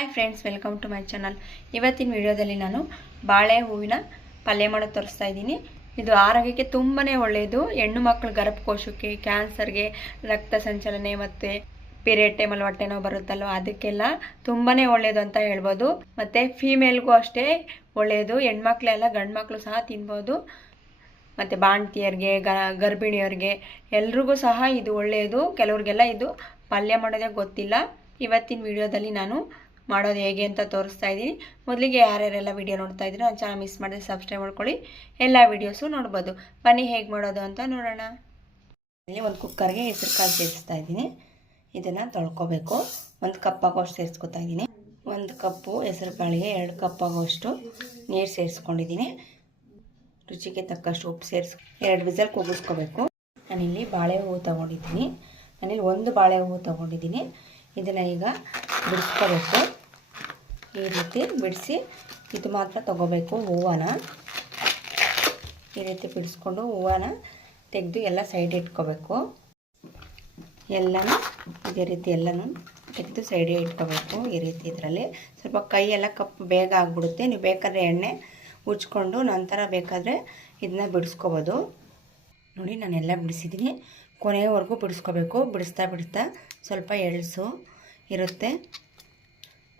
Hi friends, welcome to my channel. ಇವತ್ತಿನ ವಿಡಿಯೋದಲ್ಲಿ ನಾನು ಬಾಳೆ ಹೂವಿನ ಪಲ್ಯ ಮಾಡೋದು ತೋರಿಸ್ತಾ ಇದ್ದೀನಿ. ಇದು ಆರೋಗ್ಯಕ್ಕೆ ತುಂಬಾ ಒಳ್ಳೆಯದು. ಹೆಣ್ಣು ಮಕ್ಕಳು ಗರ್ಭಕೋಶಕ್ಕೆ, ಕ್ಯಾನ್ಸರ್ಗೆ, ರಕ್ತ ಸಂಚಲನೆ ಮತ್ತು ಪೀರಿಯಡ್ ಟೈಮಲ್ಲಿ ಹೊಟ್ಟೆ ನೋವು ಬರುತ್ತಲ್ವ, ಅದಕ್ಕೆಲ್ಲ ತುಂಬಾ ಒಳ್ಳೆಯದು ಅಂತ ಹೇಳ್ಬೋದು. ಮತ್ತು ಫೀಮೇಲ್ಗೂ ಅಷ್ಟೇ ಒಳ್ಳೆಯದು. ಹೆಣ್ಮಕ್ಳೆಲ್ಲ ಗಂಡು ಮಕ್ಕಳು ಸಹ ತಿನ್ಬೋದು. ಮತ್ತು ಬಾಣಂತಿಯರಿಗೆ, ಗರ್ಭಿಣಿಯರಿಗೆ ಎಲ್ರಿಗೂ ಸಹ ಇದು ಒಳ್ಳೆಯದು. ಕೆಲವ್ರಿಗೆಲ್ಲ ಇದು ಪಲ್ಯ ಮಾಡೋದೇ ಗೊತ್ತಿಲ್ಲ. ಇವತ್ತಿನ ವಿಡಿಯೋದಲ್ಲಿ ನಾನು ಮಾಡೋದು ಹೇಗೆ ಅಂತ ತೋರಿಸ್ತಾ ಇದ್ದೀನಿ. ಮೊದಲಿಗೆ ಯಾರ್ಯಾರೆಲ್ಲ ವಿಡಿಯೋ ನೋಡ್ತಾ ಇದ್ದೀರೋ ನನ್ನ ಚಾನಲ್ ಮಿಸ್ ಮಾಡಿದ್ರೆ ಸಬ್ಸ್ಕ್ರೈಬ್ ಮಾಡ್ಕೊಳ್ಳಿ. ಎಲ್ಲ ವಿಡಿಯೋಸು ನೋಡ್ಬೋದು. ಬನ್ನಿ ಹೇಗೆ ಮಾಡೋದು ಅಂತ ನೋಡೋಣ. ಇಲ್ಲಿ ಒಂದು ಕುಕ್ಕರ್ಗೆ ಹೆಸರು ಕಾಳು ಸೇರಿಸ್ತಾ ಇದ್ದೀನಿ. ಇದನ್ನು ತೊಳ್ಕೊಬೇಕು. 1 ಕಪ್ ಆಗೋಷ್ಟು ಸೇರಿಸ್ಕೊತಾ ಇದ್ದೀನಿ. 1 ಕಪ್ಪು ಹೆಸರು ಕಾಳಿಗೆ 2 ಕಪ್ ಆಗೋಷ್ಟು ನೀರು ಸೇರಿಸ್ಕೊಂಡಿದ್ದೀನಿ. ರುಚಿಗೆ ತಕ್ಕಷ್ಟು ಉಪ್ಪು ಸೇರಿಸಿ 2 ವಿಸಲ್ ಕೂಗಿಸ್ಕೋಬೇಕು. ನಾನಿಲ್ಲಿ ಬಾಳೆ ಹೂವು ತೊಗೊಂಡಿದ್ದೀನಿ. ನಾನಿಲ್ಲಿ 1 ಬಾಳೆ ಹೂವು ತೊಗೊಂಡಿದ್ದೀನಿ. ಇದನ್ನು ಈಗ ಬಿಡಿಸ್ಕೋಬೇಕು. ಈ ರೀತಿ ಬಿಡಿಸಿ ಇದು ಮಾತ್ರ ತೊಗೋಬೇಕು. ಹೂವನ ಈ ರೀತಿ ಬಿಡಿಸ್ಕೊಂಡು ಹೂವನ ತೆಗೆದು ಎಲ್ಲ ಸೈಡ್ ಇಟ್ಕೋಬೇಕು. ಎಲ್ಲನೂ ಇದೇ ರೀತಿ ಎಲ್ಲನೂ ತೆಗೆದು ಸೈಡಿಗೆ ಇಟ್ಕೋಬೇಕು. ಈ ರೀತಿ ಇದರಲ್ಲಿ ಸ್ವಲ್ಪ ಕೈ ಎಲ್ಲ ಕಪ್ಪು ಬೇಗ ಆಗಿಬಿಡುತ್ತೆ. ನೀವು ಬೇಕಾದರೆ ಎಣ್ಣೆ ಉಜ್ಕೊಂಡು ನಂತರ ಬೇಕಾದರೆ ಇದನ್ನ ಬಿಡಿಸ್ಕೋಬೋದು. ನೋಡಿ, ನಾನೆಲ್ಲ ಬಿಡಿಸಿದ್ದೀನಿ. ಕೊನೆಯವರೆಗೂ ಬಿಡಿಸ್ಕೋಬೇಕು. ಬಿಡಿಸ್ತಾ ಸ್ವಲ್ಪ ಎಳ್ಸು ಇರುತ್ತೆ.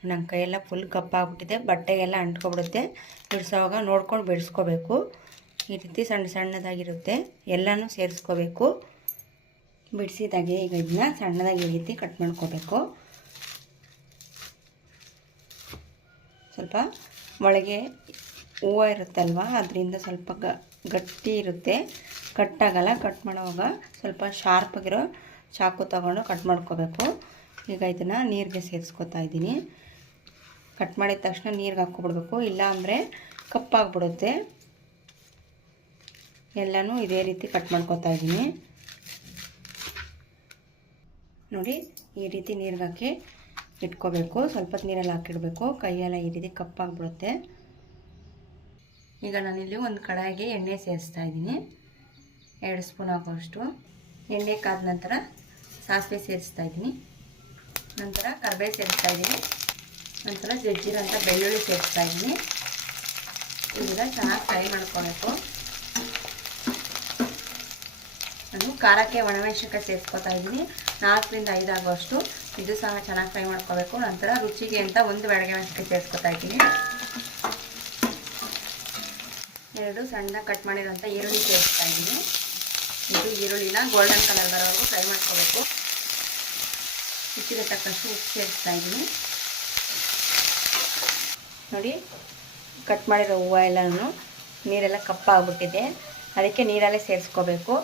ನನ್ನ ಕೈಯೆಲ್ಲ ಫುಲ್ ಕಪ್ಪಾಗ್ಬಿಟ್ಟಿದೆ. ಬಟ್ಟೆಗೆಲ್ಲ ಅಂಟ್ಕೊಬಿಡುತ್ತೆ. ಬಿಡಿಸೋವಾಗ ನೋಡ್ಕೊಂಡು ಬಿಡಿಸ್ಕೋಬೇಕು. ಈ ರೀತಿ ಸಣ್ಣದಾಗಿರುತ್ತೆ. ಎಲ್ಲನೂ ಸೇರಿಸ್ಕೋಬೇಕು. ಬಿಡಿಸಿದಾಗೆ ಈಗ ಇದನ್ನ ಸಣ್ಣದಾಗಿ ಈ ರೀತಿ ಕಟ್ ಮಾಡ್ಕೋಬೇಕು. ಸ್ವಲ್ಪ ಒಳಗೆ ಹೂವು ಇರುತ್ತಲ್ವ, ಅದರಿಂದ ಸ್ವಲ್ಪ ಗಟ್ಟಿ ಇರುತ್ತೆ. ಕಟ್ಟಾಗಲ್ಲ. ಕಟ್ ಮಾಡುವಾಗ ಸ್ವಲ್ಪ ಶಾರ್ಪಾಗಿರೋ ಚಾಕು ತಗೊಂಡು ಕಟ್ ಮಾಡ್ಕೋಬೇಕು. ಈಗ ಇದನ್ನು ನೀರಿಗೆ ಸೇರಿಸ್ಕೊತಾ ಇದ್ದೀನಿ. ಕಟ್ ಮಾಡಿದ ತಕ್ಷಣ ನೀರಿಗೆ ಹಾಕ್ಕೊಬಿಡ್ಬೇಕು, ಇಲ್ಲ ಅಂದರೆ ಕಪ್ಪಾಗ್ಬಿಡುತ್ತೆ. ಎಲ್ಲನೂ ಇದೇ ರೀತಿ ಕಟ್ ಮಾಡ್ಕೊತಾ ಇದ್ದೀನಿ. ನೋಡಿ, ಈ ರೀತಿ ನೀರಿಗೆ ಹಾಕಿ ಇಟ್ಕೋಬೇಕು. ಸ್ವಲ್ಪ ನೀರಲ್ಲಿ ಹಾಕಿಡಬೇಕು. ಕೈಯೆಲ್ಲ ಈ ರೀತಿ ಕಪ್ಪಾಗ್ಬಿಡುತ್ತೆ. ಈಗ ನಾನಿಲ್ಲಿ ಒಂದು ಕಡಾಯಿಗೆ ಎಣ್ಣೆ ಸೇರಿಸ್ತಾ ಇದ್ದೀನಿ. 2 ಸ್ಪೂನ್ ಆಗೋಷ್ಟು ಎಣ್ಣೆ ಕಾದ ನಂತರ ಸಾಸಿವೆ ಸೇರಿಸ್ತಾ ಇದ್ದೀನಿ. ನಂತರ ಕರಿಬೇವು ಸೇರಿಸ್ತಾ ಇದ್ದೀನಿ. ನಂತರ ಜಜ್ಜಿರೋಂಥ ಬೆಳ್ಳುಳ್ಳಿ ಸೇರಿಸ್ತಾ ಇದ್ದೀನಿ. ಈಗ ಚೆನ್ನಾಗಿ ಫ್ರೈ ಮಾಡ್ಕೋಬೇಕು. ನಾನು ಖಾರಕ್ಕೆ ಒಣಮೆಣಸಿನಕಾಯಿ ಸೇರಿಸ್ಕೊತಾ ಇದ್ದೀನಿ. 4 ರಿಂದ 5 ಆಗೋಷ್ಟು. ಇದು ಸಹ ಚೆನ್ನಾಗಿ ಫ್ರೈ ಮಾಡ್ಕೋಬೇಕು. ನಂತರ ರುಚಿಗೆ ಅಂತ 1 ಬೆಳಗ್ಗೆ ಮೆಣಸಿನಕಾಯಿ ಸೇರಿಸ್ಕೊತಾ ಇದ್ದೀನಿ. 2 ಸಣ್ಣ ಕಟ್ ಮಾಡಿರೋಂಥ ಈರುಳ್ಳಿ ಸೇರಿಸ್ತಾ ಇದ್ದೀನಿ. ಇದು ಈರುಳ್ಳಿನ ಗೋಲ್ಡನ್ ಕಲರ್ ಬರೋವರೆಗೂ ಫ್ರೈ ಮಾಡ್ಕೋಬೇಕು. ರುಚಿಗೆ ತಕ್ಕಷ್ಟು ಉಪ್ಪು ಸೇರಿಸ್ತಾ ಇದ್ದೀನಿ. ನೋಡಿ, ಕಟ್ ಮಾಡಿರೋ ಹೂವು ಎಲ್ಲನೂ ನೀರೆಲ್ಲ ಕಪ್ಪಾಗ್ಬಿಟ್ಟಿದೆ. ಅದಕ್ಕೆ ನೀರಲ್ಲೇ ಸೇರಿಸ್ಕೋಬೇಕು.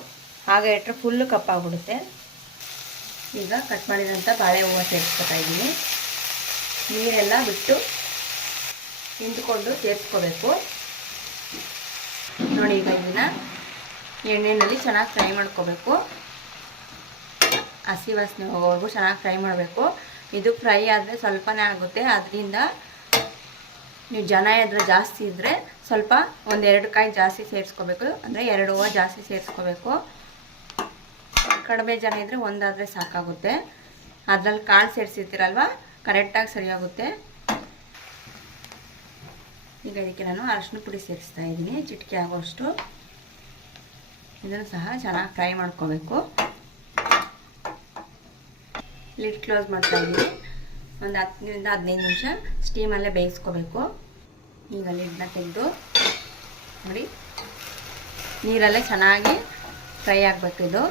ಹಾಗೆ ಇಟ್ಟರೆ ಫುಲ್ಲು ಕಪ್ಪಾಗ್ಬಿಡುತ್ತೆ. ಈಗ ಕಟ್ ಮಾಡಿರೋಂಥ ಬಾಳೆ ಹೂವು ಸೇರಿಸ್ಕೊತಾ ಇದ್ದೀನಿ. ನೀರೆಲ್ಲ ಬಿಟ್ಟು ಹಿಂಡ್ಕೊಂಡು ಸೇರಿಸ್ಕೋಬೇಕು. ನೋಡಿ, ಈಗ ಇದನ್ನು ಎಣ್ಣೆಯಲ್ಲಿ ಚೆನ್ನಾಗಿ ಫ್ರೈ ಮಾಡ್ಕೋಬೇಕು. ಹಸಿ ವಾಸನೆ ಹೋಗೋವರೆಗೂ ಚೆನ್ನಾಗಿ ಫ್ರೈ ಮಾಡಬೇಕು. ಇದು ಫ್ರೈ ಆದರೆ ಸ್ವಲ್ಪನೇ ಆಗುತ್ತೆ. ಅದರಿಂದ ನೀವು ಜನ ಇದ್ದರೆ ಜಾಸ್ತಿ ಇದ್ದರೆ ಸ್ವಲ್ಪ 1-2 ಕಾಯಿ ಜಾಸ್ತಿ ಸೇರಿಸ್ಕೋಬೇಕು. ಅಂದರೆ 2 ಹೂವು ಜಾಸ್ತಿ ಸೇರಿಸ್ಕೋಬೇಕು. ಕಡಿಮೆ ಜನ ಇದ್ದರೆ ಒಂದಾದರೆ ಸಾಕಾಗುತ್ತೆ. ಅದರಲ್ಲಿ ಕಾಳು ಸೇರಿಸಿರ್ತೀರಲ್ವ, ಕರೆಕ್ಟಾಗಿ ಸರಿಯಾಗುತ್ತೆ. ಈಗ ಇದಕ್ಕೆ ನಾನು ಅರಶಿನ ಪುಡಿ ಸೇರಿಸ್ತಾ ಇದ್ದೀನಿ, ಚಿಟಿಕೆ ಆಗೋಷ್ಟು. ಇದನ್ನು ಸಹ ಚೆನ್ನಾಗಿ ಫ್ರೈ ಮಾಡ್ಕೋಬೇಕು. ಲಿಡ್ ಕ್ಲೋಸ್ ಮಾಡ್ತಾ ಇದ್ದೀನಿ. ಒಂದು 10 ರಿಂದ 15 ನಿಮಿಷ ಸ್ಟೀಮಲ್ಲೇ ಬೇಯಿಸ್ಕೋಬೇಕು. ಈಗ ಲಿಡ್ನ ತೆಗೆದು ನೋಡಿ, ನೀರಲ್ಲೇ ಚೆನ್ನಾಗಿ ಫ್ರೈ ಆಗಬೇಕು. ಇದು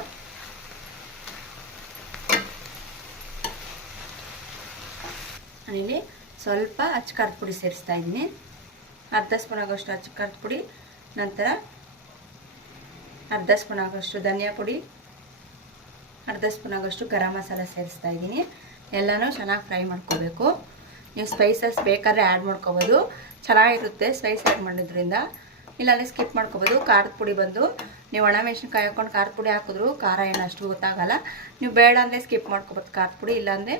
ನಾನಿಲ್ಲಿ ಸ್ವಲ್ಪ ಅಚ್ಚಕಾರದ ಪುಡಿ ಸೇರಿಸ್ತಾ ಇದ್ದೀನಿ. ಅರ್ಧ ಸ್ಪೂನ್ ಆಗೋಷ್ಟು ಅಚ್ಚಕಾರದ ಪುಡಿ. ನಂತರ ಅರ್ಧ ಸ್ಪೂನ್ ಆಗೋಷ್ಟು ಧನಿಯಾ ಪುಡಿ, ಅರ್ಧ ಸ್ಪೂನ್ ಆಗೋಷ್ಟು ಗರಂ ಮಸಾಲ ಸೇರಿಸ್ತಾ ಇದ್ದೀನಿ. ಎಲ್ಲನೂ ಚೆನ್ನಾಗಿ ಫ್ರೈ ಮಾಡ್ಕೋಬೇಕು. ನೀವು ಸ್ಪೈಸಸ್ ಬೇಕಾದ್ರೆ ಆ್ಯಡ್ ಮಾಡ್ಕೋಬೋದು. ಚೆನ್ನಾಗಿರುತ್ತೆ ಸ್ಪೈಸ್ ಆ್ಯಡ್ ಮಾಡೋದ್ರಿಂದ. ಇಲ್ಲಾಂದರೆ ಸ್ಕಿಪ್ ಮಾಡ್ಕೋಬೋದು. ಖಾರದ ಪುಡಿ ಬಂದು ನೀವು ಒಣಮೆಣಸಿನ್ಕಾಯಿ ಹಾಕ್ಕೊಂಡು ಖಾರದ ಪುಡಿ ಹಾಕಿದ್ರು ಖಾರ ಏನು ಅಷ್ಟು ಗೊತ್ತಾಗಲ್ಲ. ನೀವು ಬೇಡ ಅಂದರೆ ಸ್ಕಿಪ್ ಮಾಡ್ಕೋಬೋದು ಖಾರದ ಪುಡಿ, ಇಲ್ಲಾಂದರೆ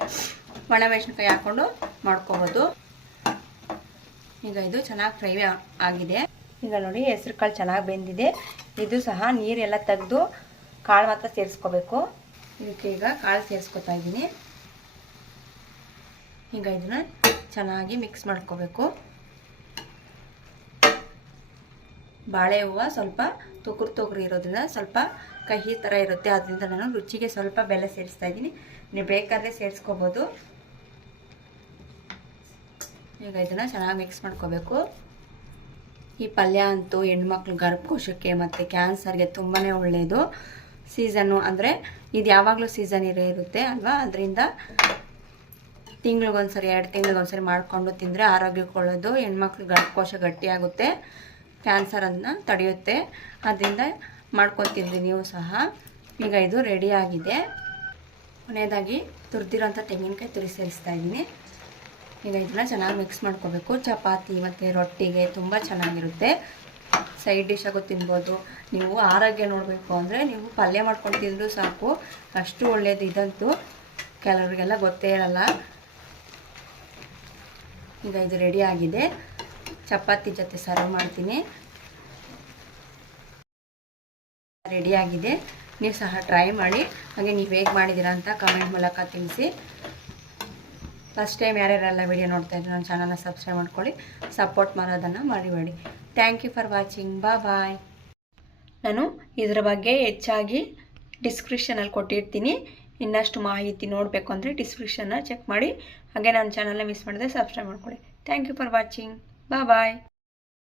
ಒಣಮೆಣಸಿನ್ಕಾಯಿ ಹಾಕ್ಕೊಂಡು ಮಾಡ್ಕೋಬೋದು. ಈಗ ಇದು ಚೆನ್ನಾಗಿ ಫ್ರೈ ಆಗಿದೆ. ಈಗ ನೋಡಿ, ಹೆಸರು ಕಾಳು ಚೆನ್ನಾಗಿ ಬೆಂದಿದೆ. ಇದು ಸಹ ನೀರೆಲ್ಲ ತೆಗೆದು ಕಾಳು ಮಾತ್ರ ಸೇರಿಸ್ಕೋಬೇಕು. ಇದಕ್ಕೆ ಈಗ ಕಾಳು ಸೇರಿಸ್ಕೊತಾ ಇದ್ದೀನಿ. ಈಗ ಇದನ್ನು ಚೆನ್ನಾಗಿ ಮಿಕ್ಸ್ ಮಾಡ್ಕೋಬೇಕು. ಬಾಳೆ ಹೂವು ಸ್ವಲ್ಪ ತೊಗರು ಇರೋದ್ರಿಂದ ಸ್ವಲ್ಪ ಕಹಿ ಥರ ಇರುತ್ತೆ, ಅದರಿಂದ ನಾನು ರುಚಿಗೆ ಸ್ವಲ್ಪ ಬೆಲ್ಲ ಸೇರಿಸ್ತಾ ಇದ್ದೀನಿ. ನೀವು ಬೇಕಾದರೆ ಸೇರಿಸ್ಕೋಬೋದು. ಈಗ ಇದನ್ನು ಚೆನ್ನಾಗಿ ಮಿಕ್ಸ್ ಮಾಡ್ಕೋಬೇಕು. ಈ ಪಲ್ಯ ಅಂತೂ ಹೆಣ್ಮಕ್ಳು ಗರ್ಭಕೋಶಕ್ಕೆ ಮತ್ತು ಕ್ಯಾನ್ಸರ್ಗೆ ತುಂಬಾ ಒಳ್ಳೆಯದು. ಸೀಸನ್ನು ಅಂದರೆ ಇದು ಯಾವಾಗಲೂ ಸೀಸನ್ ಇರುತ್ತೆ ಅಲ್ವಾ, ಅದರಿಂದ ತಿಂಗಳಿಗೊಂದ್ಸರಿ 2 ತಿಂಗಳಿಗೊಂದ್ಸರಿ ಮಾಡಿಕೊಂಡು ತಿಂದರೆ ಆರೋಗ್ಯಕ್ಕೆ ಒಳ್ಳೆಯದು. ಹೆಣ್ಮಕ್ಳು ಗರ್ಭಕೋಶ ಗಟ್ಟಿಯಾಗುತ್ತೆ, ಕ್ಯಾನ್ಸರನ್ನು ತಡೆಯುತ್ತೆ. ಅದರಿಂದ ಮಾಡ್ಕೊಂಡು ತಿಂದ್ರಿ ನೀವು ಸಹ. ಈಗ ಇದು ರೆಡಿಯಾಗಿದೆ. ಕೊನೆಯದಾಗಿ ತುರಿದಿರೋಂಥ ತೆಂಗಿನಕಾಯಿ ತುರಿ ಸೇರಿಸ್ತಾ ಇದ್ದೀನಿ. ಈಗ ಇದನ್ನು ಚೆನ್ನಾಗಿ ಮಿಕ್ಸ್ ಮಾಡ್ಕೋಬೇಕು. ಚಪಾತಿ ಮತ್ತು ರೊಟ್ಟಿಗೆ ತುಂಬ ಚೆನ್ನಾಗಿರುತ್ತೆ. ಸೈಡ್ ಡಿಶಾಗೂ ತಿನ್ಬೋದು. ನೀವು ಆರೋಗ್ಯ ನೋಡಬೇಕು ಅಂದರೆ ನೀವು ಪಲ್ಯ ಮಾಡ್ಕೊಂಡು ತಿಂದರೂ ಸಾಕು, ಅಷ್ಟು ಒಳ್ಳೆಯದು. ಇದಂತೂ ಕೆಲವರಿಗೆಲ್ಲ ಗೊತ್ತೇ ಇರಲ್ಲ. ಈಗ ಇದು ರೆಡಿ ಆಗಿದೆ. ಚಪಾತಿ ಜೊತೆ ಸರ್ವ್ ಮಾಡ್ತೀನಿ. ರೆಡಿಯಾಗಿದೆ. ನೀವು ಸಹ ಟ್ರೈ ಮಾಡಿ. ಹಾಗೆ ನೀವು ಹೇಗೆ ಮಾಡಿದ್ದೀರಾ ಅಂತ ಕಮೆಂಟ್ ಮೂಲಕ ತಿಳಿಸಿ. ಫಸ್ಟ್ ಟೈಮ್ ಯಾರ್ಯಾರೆಲ್ಲ ವಿಡಿಯೋ ನೋಡ್ತಾ ಇದ್ರು ನನ್ನ ಚಾನಲ್ನ ಸಬ್ಸ್ಕ್ರೈಬ್ ಮಾಡ್ಕೊಳ್ಳಿ. ಸಪೋರ್ಟ್ ಮಾಡೋದನ್ನು ಮರಿಬೇಡಿ. Thank you for watching. Bye. ನಾನು ಇದರ ಬಗ್ಗೆ ಹೆಚ್ಚಾಗಿ ಡಿಸ್ಕ್ರಿಪ್ಷನಲ್ಲಿ ಕೊಟ್ಟಿರ್ತೀನಿ. ಇನ್ನಷ್ಟು ಮಾಹಿತಿ ನೋಡಬೇಕು ಅಂದರೆ ಡಿಸ್ಕ್ರಿಪ್ಷನ್ನ ಚೆಕ್ ಮಾಡಿ. ಹಾಗೆ ನನ್ನ ಚಾನಲ್ನ ಮಿಸ್ ಮಾಡಿದ್ರೆ ಸಬ್ಸ್ಕ್ರೈಬ್ ಮಾಡ್ಕೊಳ್ಳಿ. Thank you for watching. Bye.